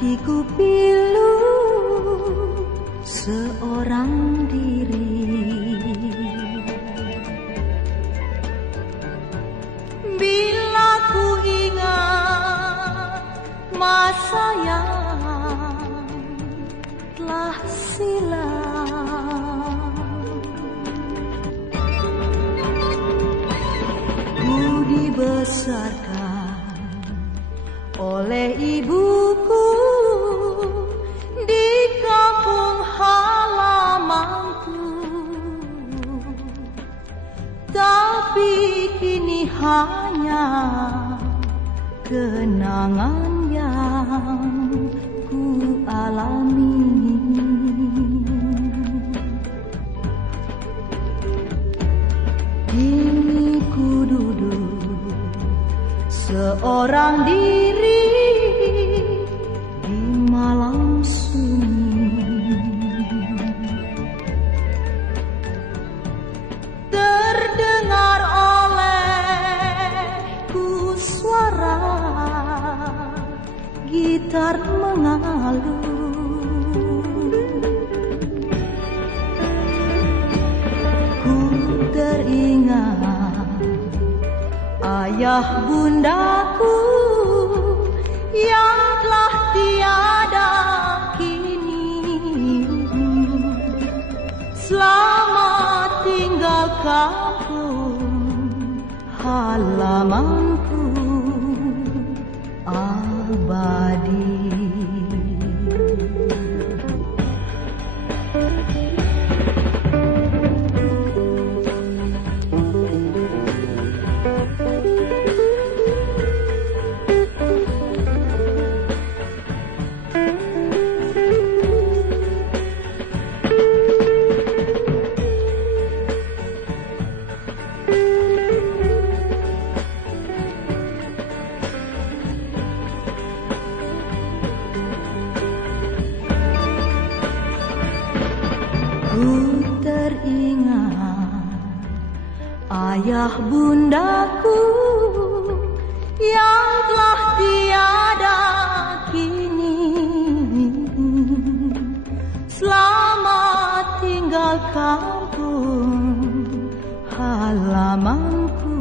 hatiku pilu seorang diri. Bila ku ingat masa yang telah silam, ku dibesarkan oleh ibuku di kampung halamanku, tapi kini hanya kenangan yang ku alami. Kini ku duduk seorang diri di malam sunyi, terdengar olehku suara gitar mengalun. Ku teringat ayah bundaku yang telah tiada kini. Selamat tinggal kampung halamanku abadi. Ku teringat ayah bundaku yang telah tiada kini. Selamat tinggal kampung halamanku.